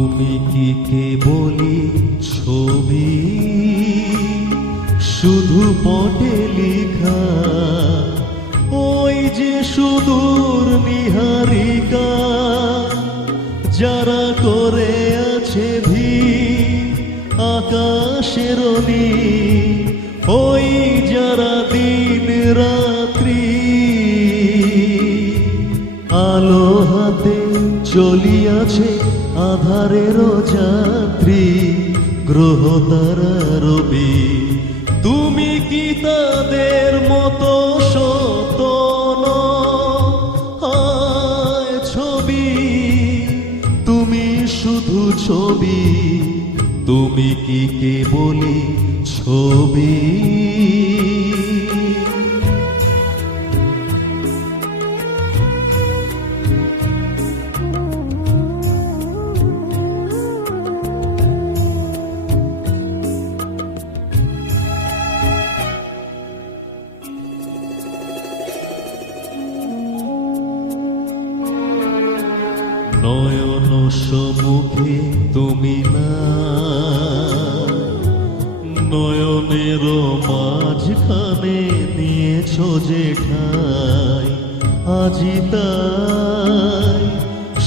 তুমি কি কেবলই ছবি, শুধু পটে লেখা ওই যে সুদূর নিহারিকা, যারা করে আছে ভিড় আকাশের নীল, ওই যারা দিন রাত্রি আলো হাতে চলিয়াছে আধারের যাত্রী, গ্রহ তারা রবি। তুমি কি তাদের মতো সত্য নয় ছবি, তুমি শুধু ছবি, তুমি কি কেবলই ছবি। নয়ন সম্মুখে তুমি না, নয়নের মাঝখানে নিয়েছ যে ঠাই, আজি তাই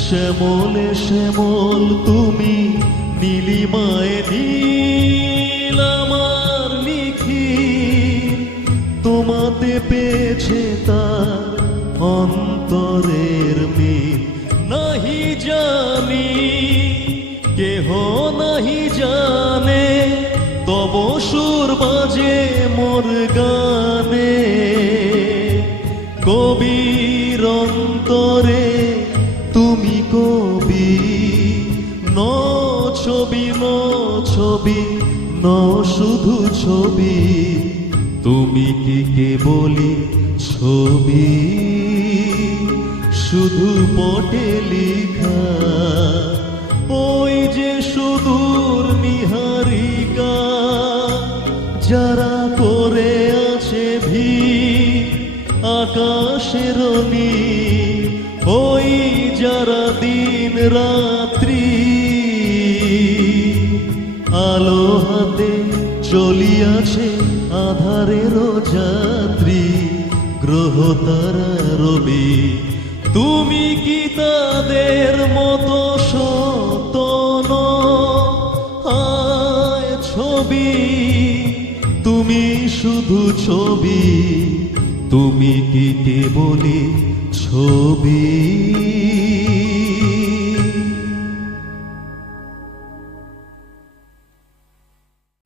শ্যামলে শ্যামল তুমি, নীলিমায় নীল আমার নিখিল, তোমাতে পেয়েছে তার অন্তরের মিল। নাহি জানি কেহ নাহি জানে, তব সুর বাজে মোর গানে, কবির অন্তরে তুমি কবি, ন ছবি ন ছবি ন শুধু ছবি, তুমি কি কেবলই ছবি, শুধু পটে লেখা ওই যে সুদূর নিহারিকা, যারা করে আছে ভিড় আকাশের নীল, ওই যারা দিন রাত্রি আলো হাতে চলিয়াছে আধারের যাত্রী, গ্রহ তারা রবি। তুমি কি তাদের মতো সত্য নয় ছবি, তুমি শুধু ছবি, তুমি কি কেবলই ছবি।